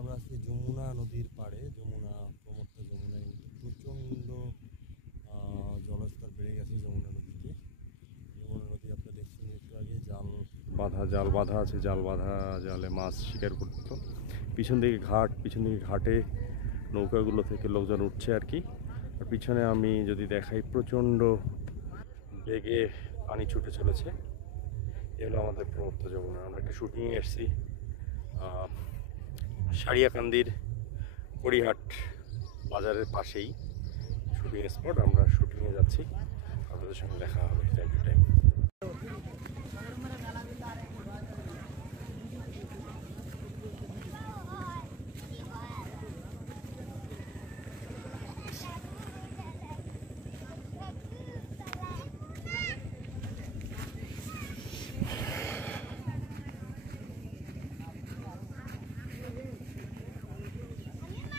আমরা আজকে যমুনা নদীর পাড়ে, যমুনা প্রমত্তা যমুনায় প্রচণ্ড জলস্তর বেড়ে গেছে যমুনা নদীতে। যমুনা নদী আপনারা দেখছেন একটু আগে জাল বাঁধা আছে, জালে মাছ শিকার করতো। পিছন দিকে ঘাটে নৌকাগুলো থেকে লোকজন উঠছে আর কি। আর পিছনে আমি যদি দেখাই, প্রচণ্ড বেগে পানি ছুটে চলেছে। এ হলো আমাদের প্রমত্তা যমুনা। আমরা একটা শুটিংয়ে এসেছি সারিয়াকান্দির কড়িহাট বাজারের পাশেই শুটিং স্পট। আমরা শুটিংয়ে যাচ্ছি, আপনাদের সঙ্গে দেখা হবে টাইম টু টাইম।